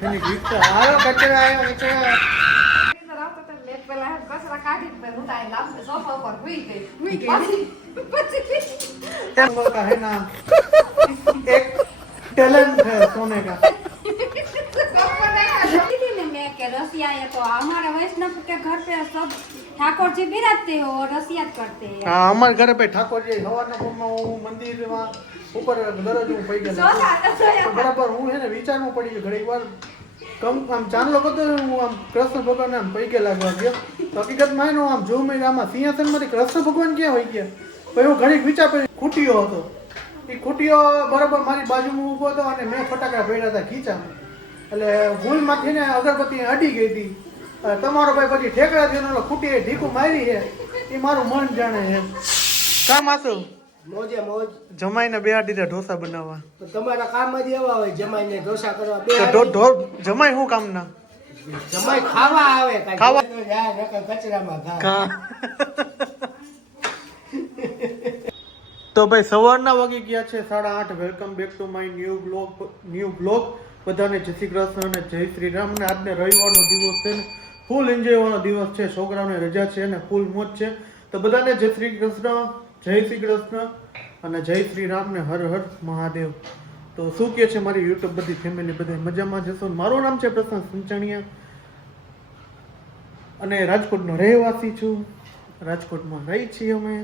એની રિક્ષા આવ્યો કચરા આવ્યો કચરા પેલા કચરા કાઢી હું તાઈ લાવ સોફા ઉપર હુઈ ગઈ क्या बोलता है ना एक टैलेंट है सोने का मैं के रसिया ये तो हमारे वैष्णव के घर पे सब ठाकुर जी बिराजते हो और रसिया करते हैं हाँ हमारे घर पे ठाकुर जी हवाना में मंदिर में ऊपर दरवाजे में पड़ी गया तो बराबर हूँ है ना विचार में पड़ी घड़ी बार कम आम चांदलो करतो હું આમ કૃષ્ણ ભગવાન આમ પૈકે લાગવા ગયો તો હકીકતમાં એનો આમ જો મેં આમાં સિંહાસનમાંથી કૃષ્ણ ભગવાન ક્યાં હોઈ ગયા પછી હું ઘડીક વિચાર પછી ખૂટીયો હતો એ ખૂટીયો બરાબર મારી બાજુમાં ઊભો હતો અને મેં ફટાકડા ભર્યા હતા ખીચામાં એટલે ભૂલમાંથી ને અગરબત્તી અડી ગઈ હતી તમારો ભાઈ પછી ઠેકડા થયો ખૂટીએ ઢીકું મારી છે એ મારું મન જાણે છે કામ આસું મોજે મોજ જમાઈને બેહાડી દીધા ઢોસા બનાવવા તો તમારા કામ જ એવા હોય જમાઈને ઢોસા કરવા બે જમાઈ શું કામ ના જમાઈ ખાવા આવે ખાવા જાય નકર કચરામાં ઘા કા તો ભાઈ સવારના વાગી ગયા છે 8:30 welcome back to my new blog બધાને જય શ્રી કૃષ્ણ અને જય શ્રી રામ ને આજને રવિવારનો દિવસ છે ને ફૂલ એન્જોય વાળો દિવસ છે છોકરાઓને રજા છે અને ફૂલ મોજ છે તો બધાને જય શ્રી કૃષ્ણ જય શ્રી કૃષ્ણ અને જય શ્રી રામ ને હર હર મહાદેવ તો શું કહે છે મારી યુટ્યુબ બધી ફેમિલી બધા મજામાં જશો મારું નામ છે પ્રશાંત સંચાણિયા અને રાજકોટનો રહેવાસી છું રાજકોટમાં રહી છીએ અમે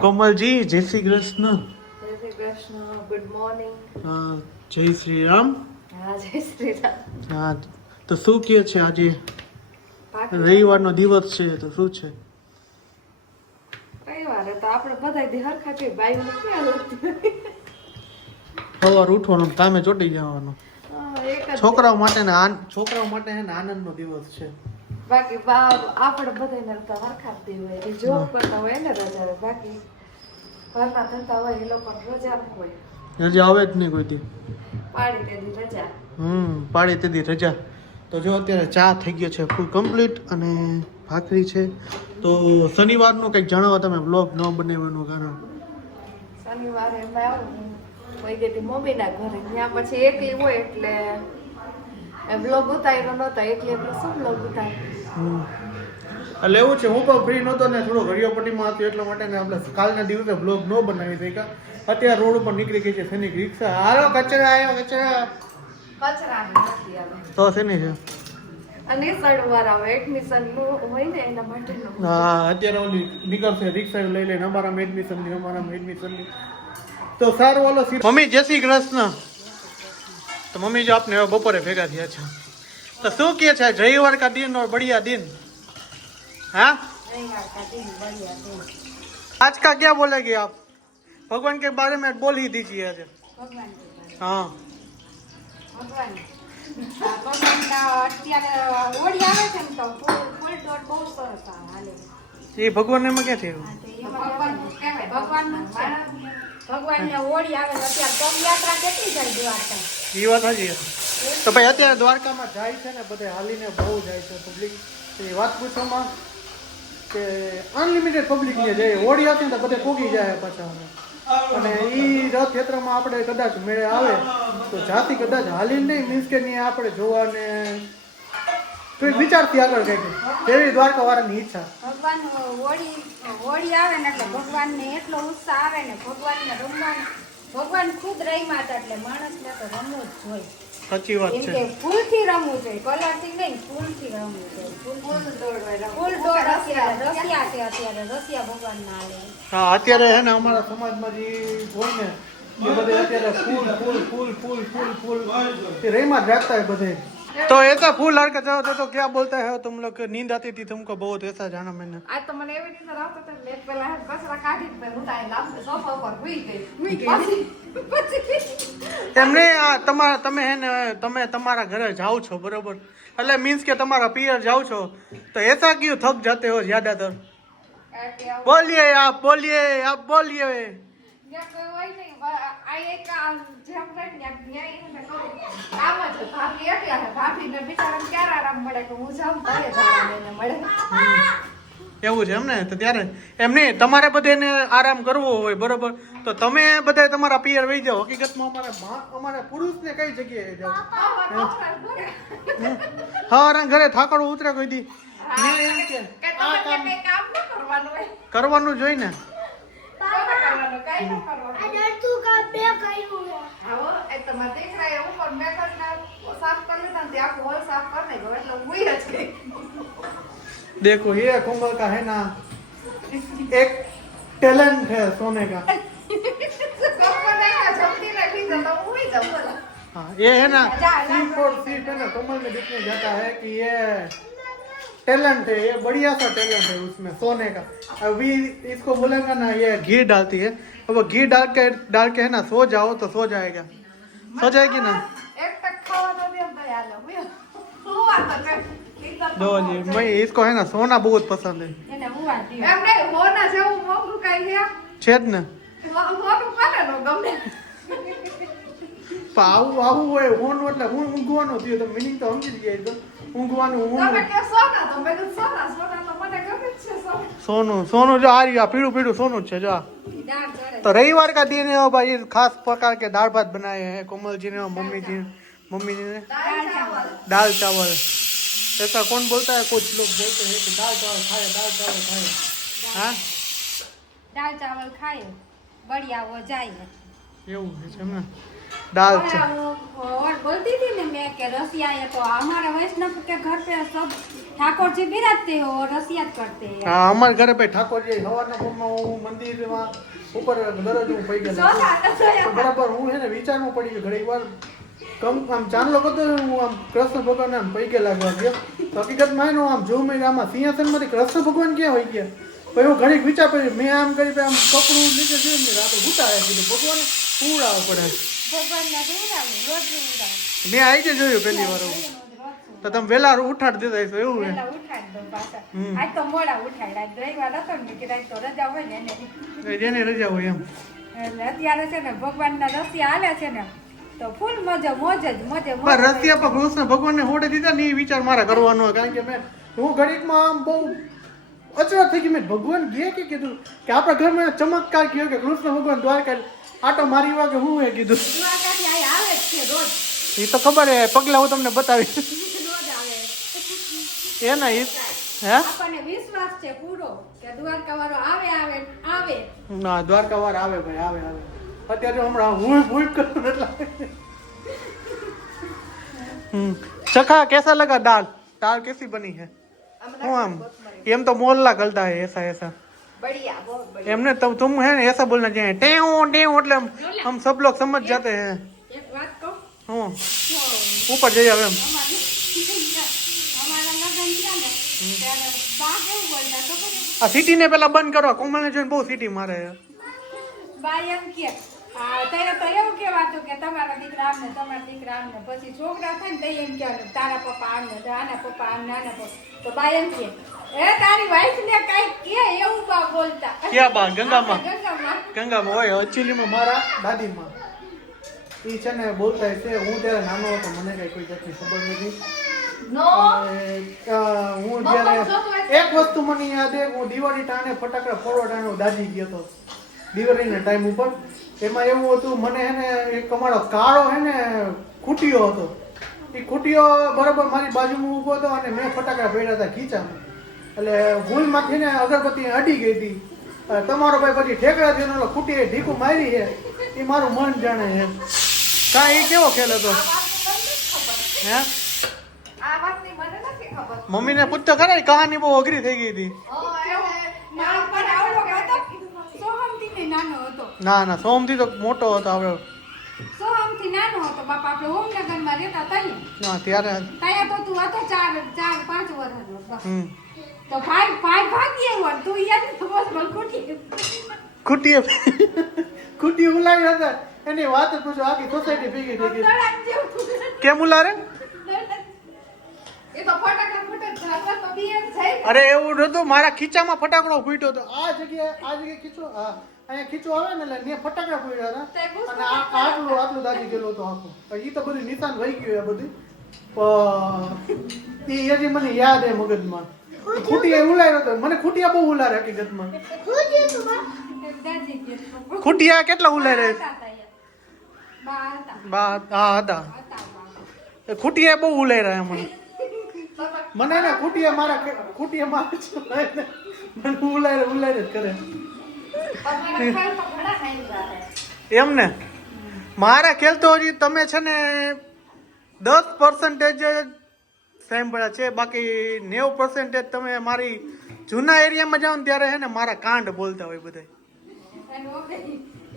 કોમલજી જય શ્રી કૃષ્ણ જય શ્રી કૃષ્ણ ગુડ મોર્નિંગ હા જય શ્રી રામ હા જય શ્રી રામ હા તો શું કહે છે આજે રવિવારનો દિવસ છે તો શું છે રવિવારે તો આપણે બધા દી હરખા છે બાઈઓને ક્યાં લગતી સવાર ઉઠવાનું કામે ચોટી જવાનું એક જ છોકરાઓ માટે હે ને આનંદનો દિવસ છે બાકી આપણે બધાને તો હરખા જ દી હોય એ જોબ કરતા હોય ને રજા બાકી ઘરના ધંધા હોય એ લોકો રજા ન હોય રજા આવે જ નહીં કોઈ દી પાડી તેની રજા પાડી તે દી રજા તો જો અત્યારે ચા થઈ ગયો છે ફૂલ કમ્પ્લીટ અને ભાખરી છે તો શનિવારનું કંઈક જણાવો તમે બ્લોગ ન બનાવવાનું કારણ શનિવારે એમાં આવું કોઈ ગઈ મમ્મીના ઘરે ત્યાં પછી એકલી હોય એટલે બ્લોગ ઉતાર્યો નહોતો એકલી એટલે શું બ્લોગ ઉતાર્યો એટલે એવું છે હું પણ ફ્રી નહોતો ને થોડો ઘડિયાપટ્ટીમાં હતો એટલા માટે ને આપણે કાલના દિવસે બ્લોગ ન બનાવી શક્યા અત્યારે રોડ ઉપર નીકળી ગઈ છે સૈનિક રિક્ષા આવ્યો કચરા કચરા નથી આવે તો શેની છે અને સડવાર આવે એડમિશન નું હોય ને એના માટેનું હા અત્યારે ઓલી નીકળશે રિક્ષા લઈ લઈને અમારા એડમિશન તો સારું ઓલો મમ્મી જય શ્રી કૃષ્ણ તો મમ્મી જો આપને બપોરે ભેગા થયા છે તો શું કહે છે રવિવાર કા દિન और बढ़िया दिन हाँ आज का क्या बोलेगी आप भगवान के बारे में बोल ही दीजिए आज हाँ ભગવાન અત્યારે ઓડી આવે છે ને તો ફૂલ ડોટ બહુ સરસ હાલે ये भगवान में क्या थे ભગવાનને ઓડી આવે અત્યારે પગયાત્રા કેટલી જાય દ્વારકા ये વાત હાજી તો ભાઈ અત્યારે દ્વારકામાં જાય છે ને બધે હાલીને બહુ જાય છે પબ્લિક એ વાત પૂછવામાં કે અનલિમિટેડ પબ્લિક ને જાય ઓડી આવતી ને તો બધે પોગી જાય પાછા અને ઈ રથયાત્રામાં આપણે કદાચ મેળે આવે તો જાતિ કદાચ હાલી નહીં મીન્સ કે નહીં આપણે જોવાને કોઈ વિચારથી આગળ કંઈક જેવી દ્વારકા વાળાની ઈચ્છા ભગવાન હોળી આવે ને એટલે ભગવાનને એટલો ઉત્સાહ આવે ને ભગવાનને રમવાનું ભગવાન ખુદ રમ્યા હતા એટલે માણસને તો રમવું જ જોઈએ સાચી વાત એમ છે કે ફૂલથી રમવું જોઈએ કલરથી નહીં ફૂલથી રમવું જોઈએ ફૂલ દોડ રસિયા છે અત્યારે રસિયા ભગવાનના હાલે હા અત્યારે હે ને અમારા સમાજમાં જે હોય ને એ બધે અત્યારે ફૂલ એ રેમાં જ રાખતા હોય બધે तो ऐसा फूल हर जाओ तो क्या बोलता है तुम लोग नींद आती थी तुमको बहुत ऐसा जाना मैंने આ તો મને એવી રીતે રાત હતા મેં પેલા કચરા કાઢી હું તાઈ લાવ સોફા ઉપર હુઈ ગઈ એમને તમે હે ને તમે તમારા ઘરે જાઓ છો બરોબર એટલે મીન્સ કે તમારા પિયર જાઓ છો તો ऐसा क्यों थक जाते हो ज्यादातर बोलिए आप बोलिए એવું છે એમ ને? તો ત્યારે એમ નહીં, તમારે બધાને આરામ કરવો હોય બરોબર, તો તમે બધા તમારા પિયર વહી જાઓ. હકીકતમાં અમારે પુરુષને કઈ જગ્યાએ જાઓ? હા, ઘરે થાકડો ઉતરે કોઈ દી મેં એમ કે આ કામ કરવાનું જોઈ ને. देखो ये कुंभल का है ना एक टैलेंट है सोने का. हाँ ये है ना सीट और सीट है ना कमल में दिखने जाता है कि ये टैलेंट है, ये बढ़िया सा टैलेंट है उसमें सोने का. अभी इसको बोलेगा ना ये घी डालती है, अब वो घी डाल के है ना सो जाओ तो सो जाएगा, सो जाएगी ना. दो जी मैं इसको है ना सोना बहुत पसंद है છે જ ને. આવું આવું હોય હોનું એટલે હું ઊંઘવાનો થયો તો મિનિંગ તો સમજી જ ગયા. તો ઊંઘવાનું સોનું સોનું જો આ રહ્યું પીળું पीड़ू सोनू છે जो. तो रविवार का दिन है भाई, खास प्रकार के दाल भात बनाए हैं कोमल जी ने और मम्मी जी ने दाल चावल. ऐसा कौन बोलता है? कुछ लोग बोलते हैं कि दाल चावल खाए, दाल चावल खाए. हाँ दाल चावल खाए बढ़िया वो जाए. એવું છે ને. दाल चावल और बोलती थी ना मैं कि रसिया है तो हमारे वैष्णव के घर पे सब ठाकुर जी बिराजते हो और रसिया करते हैं. હા અમારા ઘરે ભાઈ ઠાકોરજી સવારના પોરમાં હું મંદિરમાં ઉપર દરરોજ હું પઈ ગયેલો તો બરાબર હું છે ને વિચારમાં પડી ગયો ઘણી વાર આમ ચાંદલો કરતો હું આમ કૃષ્ણ ભગવાન આમ પૈકે લાગવા ગયો. તો હકીકતમાં એનું આમ જોઉં મેં આમાં સિંહાસનમાંથી કૃષ્ણ ભગવાન ક્યાં હોય ગયા. પછી હું ઘડીક વિચાર કર્યો, મેં આમ કરી આમ કપડું નીચે જોયું ને રાતે ઉતારે કીધું ભગવાન ઉડાવવા પડે. મેં આવી જ જોયું પહેલી વાર તો તમે વેલા ઉઠાડી દીધા છો એવું છે. જેને રજા હોય એમ અત્યારે છે ને ભગવાન ના રસિયા હાલે છે ને તો ફૂલ મજા મોજ જ મોજે પણ રસિયા પર કૃષ્ણ ભગવાન ને હોડે દીધા ને એ વિચાર મારા કરવાનો હોય. કારણ કે હું ઘડીકમાં આમ બહુ અચરજ થઈ ગઈ. મેં ભગવાન ગયા કે કીધું કે આપણા ઘરમાં ચમત્કાર કયો કે કૃષ્ણ ભગવાન દ્વારકા આટો મારી વાગે હું એ કીધું એ તો ખબર હે, પગલા હું તમને બતાવી એ ના હે આપણને વિશ્વાસ છે પૂરો કે દ્વારકા વાળો આવે આવે આવે. ના દ્વારકા વાર આવે ભાઈ આવે આવે. અત્યારે હમણાં હું કરું એટલે चखा कैसा लगा दाल? दाल कैसी बनी है? हम ये तो मोहल्ला गलता है ऐसा ऐसा बढ़िया बहुत बढ़िया. हमने तब तुम है ना ऐसा बोलना चाहिए टेऊ टेऊ એટલે हम सब लोग समझ जाते हैं. એક વાત કહું હું ઉપર જઈ આવે એમ અમારા લગન થયા ને ત્યારે બા કેવું બોલતા ખબર છે? આ સિટી ને પેલા બંધ કરો. કોમલને જોઈને બહુ સિટી મારે છે. બા એમ કે ત્યારે તો એવું કહેવાતું કે તમારા દીકરા આમને તમારા દીકરા આમને પછી છોકરા થાય ને તો એમ કહેવાનું તારા પપ્પા આમને આના પપ્પા આમને આના પપ્પા તો બા એમ કે એ તારી વાઈફ ને કઈ કે એવું બા બોલતા. ક્યાં બા? ગંગામાં ગંગામાં ગંગામાં હોય એકચ્યુઅલીમાં મારા દાદીમાં એ છે ને બોલતા છે. હું ત્યારે નાનો હતો મને કઈ કોઈ જાતની ખબર નથી. નો હું જ્યારે એક વસ્તુ મને યાદ છે, હું દિવાળી ટાણે ફટાકડા ફોડવા ટાણે દાદી ગયો હતો દિવાળીના ટાઈમ ઉપર. એમાં એવું હતું મને હે ને એક અમારો કાળો હે ને ખૂટીયો હતો. એ ખૂટીયો બરાબર મારી બાજુમાં ઊભો હતો અને મેં ફટાકડા ફેર્યા હતા ખીચામાં. એટલે ભૂલમાંથી ને અગરબત્તી અડી ગઈ હતી. તમારો ભાઈ પછી ઠેકડા થયો ખૂટીએ ઢીકું મારી છે એ મારું મન જાણે છે. કા એ કેવો ખેલ હતો હે? આ વાતની મને નથી ખબર. મમ્મીને પૂછતો ખરા કહાની બહુ અઘરી થઈ ગઈ હતી. નાનપણ આવડો હતો સોહમથી નાનો હતો. ના ના સોમથી તો મોટો હતો આપણે. સોહમથી નાનો હતો બાપા. આપણે હોમનગરમાં રહેતા તઈ ના ત્યારે તયા તો તું હતો 4-5 વર્ષનો. તો ભાગી આવ્યો તું યાદ બસ બોલ ખૂટીએ ખૂટી ઉલાવી હતા એની વાત જ પૂછો. આખી સોસાયટી ભેગી થઈ ગઈ. કેમ ઉલારે? એ તો ફટાકડા ફૂટે ઘરમાં તો બી એમ જાય. અરે એવું નતું. મારા ખીચામાં ફટાકડો ફૂટ્યો હતો. આ જગ્યાએ ખીચો અહીંયા ખીચો આવે ને એટલે ને ફટાકડા ફૂટ્યા હતા અને આટલું દાજી ગયેલો હતો આખું. એ તો બધું નિશાન વહી ગયું એ બધું. એ હજી મને યાદ હે મગજમાં. ખૂટિયા ઉલાર્યો હતો મને ખૂટિયા બહુ ઉલારે હકીકતમાં દાદી કે ખૂટિયા કેટલા ઉલારે હતા હતા. બા હા હતા એ ખૂટિયા બહુ ઉલાર્યા મને ને ખૂટિયા મારા મને ઉલારે જ કરે તમારા ખાય તો ઘણા ખાઈ જાય. એમ ને મારા ખેલ તો હજી તમે છે ને 10% જ સાંભળ્યા છે બાકી 90% તમે મારી જૂના એરિયામાં જાઓ ને ત્યારે હે ને મારા કાંડ બોલતા હોય બધા. અને ઓકે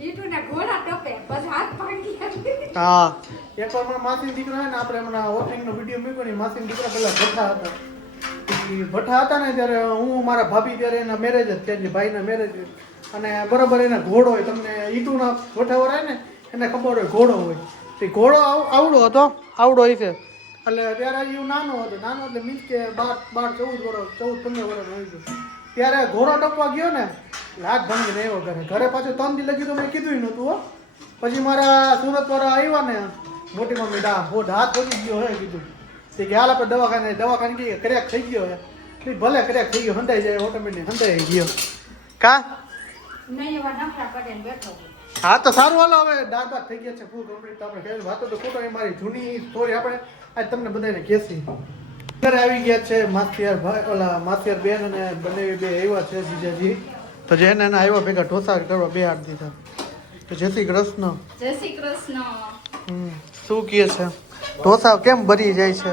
ઈટુના ઘોડા ટપે પછી હાથ ભાંગી હા એકવાર મારા માસી દીકરા હે ને આપણે હમણાં ઓપનિંગનો વિડીયો મૂક્યો ને માસી દીકરા પેલા ભઠ્ઠા હતા ઈ ભઠ્ઠા હતા ને ત્યારે હું મારા ભાભી ત્યારે એના મેરેજ જ થયા છે ભાઈના મેરેજ અને બરાબર એના ઘોડો હોય તમને ઈટુના ભઠ્ઠા હોય ને એને ખબર હોય ઘોડો હોય તે ઘોડો આવડો હતો આવડો હોય છે એટલે ત્યારે એવું નાનો હતો એટલે મીન્સ કે 12-14 વર્ષ 14-15 વર્ષ હોય છે ત્યારે ઘોડો ટપવા ગયો ને લાગ ભાંગીને આવ્યો ઘરે પાછું 3 દી લગી તો મેં કીધું નહોતું હો પછી મારા સુરત વાળા આવ્યા ને મોટી મમ્મી હાથ પડી ગયો હે કીધું તે કે હાલ આપણે દવાખાને કહીએ ક્રેક થઈ ગયો હે ભલે ક્રેક થઈ ગયો હંધાઈ જાય ઓટોમેટિક હંધાઈ ગયો કા નહીં એવા નખરા કરીને બેઠો હા તો સારું હાલો હવે દાળ ભાત થઈ ગયા છે ફૂલ કમ્પ્લીટ આપણે ખેલ વાતો તો ખોટો એ મારી જૂની સ્ટોરી આપણે આજ તમને બધાને કહેશી ઘરે આવી ગયા છે માસિયાર ભાઈ ઓલા માસિયાર બેન અને બંને બે આવ્યા છે જીજાજી તો જેને એના આવ્યા ભેગા ઢોસા કરવા બે હાથ દીધા તો જય શ્રી કૃષ્ણ જય શ્રી કૃષ્ણ શું કહે છે ઢોસા કેમ ભરી જાય છે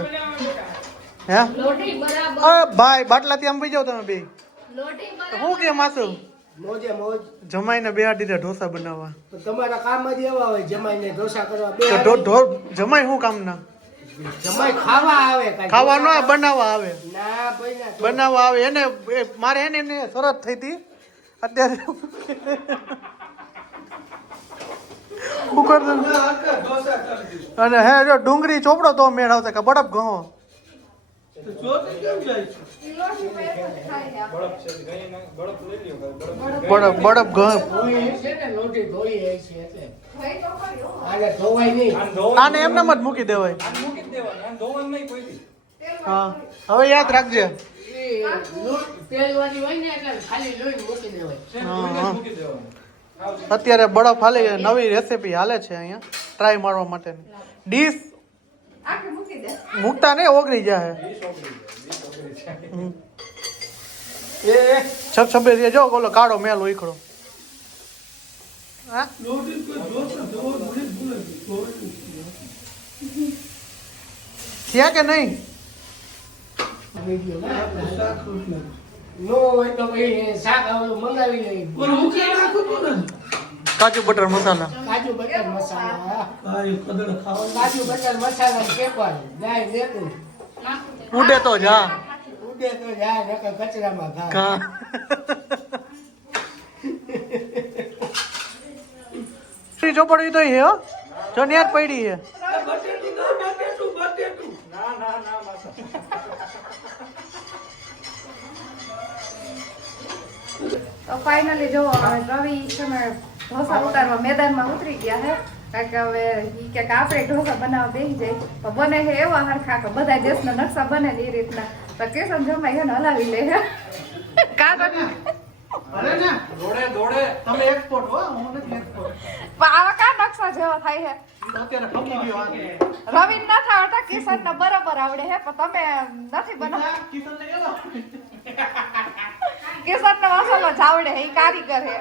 હે લોટી બરાબર અરે ભાઈ બાટલાથી આમ જાવ તમે બે લોટી શું કે માસુ મોજે મોજ જમાઈને બે હાથ દીધા ઢોસા બનાવવા તો તમારા કામ જ એવા હોય જમાઈને ઢોસા કરવા બે તો જમાઈ શું કામના જમાઈ ખાવા આવે કાંઈ ખાવા ન બનાવવા આવે ના ભાઈ ના બનાવવા આવે એને મારે એને શરત થઈ હતી અત્યારે અને હે જો ડુંગળી ચોપડો તો મેળ આવશે કે બરફ ઘણો બરફ ઘણ છે ને લોટી ધોઈ જાય છે એટલે આને ધોવાય નહીં આને એમને જ મૂકી દેવાય હા હવે યાદ રાખજે તેલવાળી હોય ને એટલે ખાલી લોહી મૂકી દેવાય અત્યારે બરફ હાલે નવી રેસીપી હાલે છે અહીંયા ટ્રાય મારવા માટેની ડીશ આખી મૂકી દે. મૂકતા નહીં ઓગળી જાય છબે જો બોલો કાળો મેલ ઉખડો હા થયા કે નહીં નો હોય તો ભાઈ શાક આવડું મંગાવી લઈ કાજુ બટર મસાલા કાજુ બટર મસાલા કાજુ બટર મસાલા શેકવાનું જાય દેતું ઉડે તો જા ઉડે તો જાય નકર કચરામાં ઘા કા ચોપડી તો હે હો જો ન્યાજ પડી હે તો ફાઇનલી જો રવિ છે ને ઢોસા ઉતારવા મેદાનમાં ઉતરી ગયા છે કારણ કે હવે ઈ કે આપણે ઢોસા બનાવવા બેસી જાય તો બને છે એવા હરખા કે બધા દેશના નકશા બને ને એ રીતના તો કેસન જમાઈ છે ને હલાવી લે કા અરે ના દોડે તમે એક્સપોર્ટ હો હું નથી એક્સપોર્ટ આવા કા નકશા જેવા થાય છે અત્યારે ફકી ગયો આ રવિ ન આવડતા કિશન ને બરાબર આવડે છે પણ તમે નથી બનાવ કિશન ને ગયો કિશન ને મસાલો જ આવડે છે ઈ કારીગર છે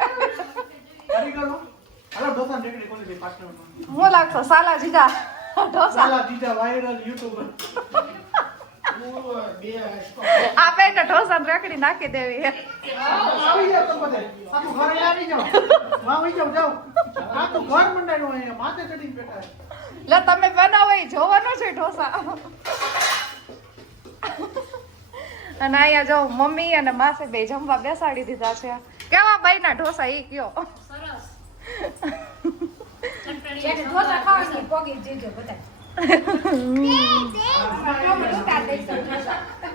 કારીગર હાલો ઢોસા નીકળી કોની દે પાછળ હું લાગતો સાલા જીજા ઢોસા સાલા જીજા વાયરલ યુટ્યુબર આપે ને ઢોસા રેકડી નાખી દેવી છે આવી જાવ તમે બધે આખું ઘરે આવી જાવ આવી જાવ આખું ઘર મંડાયું અહીંયા માથે ચડીને બેઠા છે. લે તમે બનાવો એ જોવાનું છે ઢોસા અને અહીંયા જો મમ્મી અને માસે બે જમવા બેસાડી દીધા છે કેવા બાઈના ઢોસા ઈ કયો એટલે ઢોસા ખાવાની પોગી જીજો બધા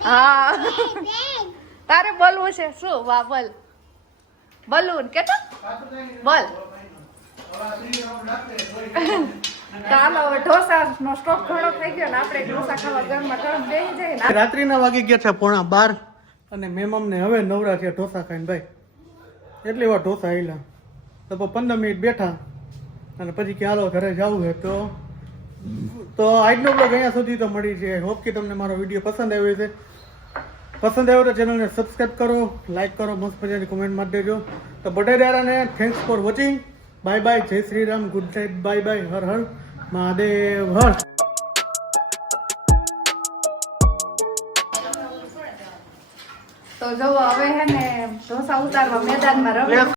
હા તારે બોલવું છે શું વાહ બોલ બલૂન કેતો બોલ ચાલો હવે ઢોસા નો સ્ટોક ઘણો થઈ ગયો ને આપણે ઢોસા ખાવા ગરમા ગરમ બેસી જાય ને રાત્રિના વાગી ગયા છે 11:30 અને મેમ અમને હવે નવરા છે ઢોસા ખાઈને ભાઈ. એટલી વાર ઢોસા આવેલા તો 15 મિનિટ બેઠા અને પછી કે હાલો ઘરે જવું છે તો આજનો બ્લોગ અહીંયા સુધી તો મળી છે. હોપ કે તમને મારો વિડીયો પસંદ આવ્યો છે. પસંદ આવ્યો તો ચેનલને સબસ્ક્રાઈબ કરો, લાઈક કરો, મસ્ત મજાની કોમેન્ટ મારી દેજો. તો બધાને thanks for watching. Bye bye, જય Shri Ram, good night, bye bye, હર હર મહાદેવ હર. તો જો હવે હે ને ઢોસા ઉતારવા મેદાનમાં રમી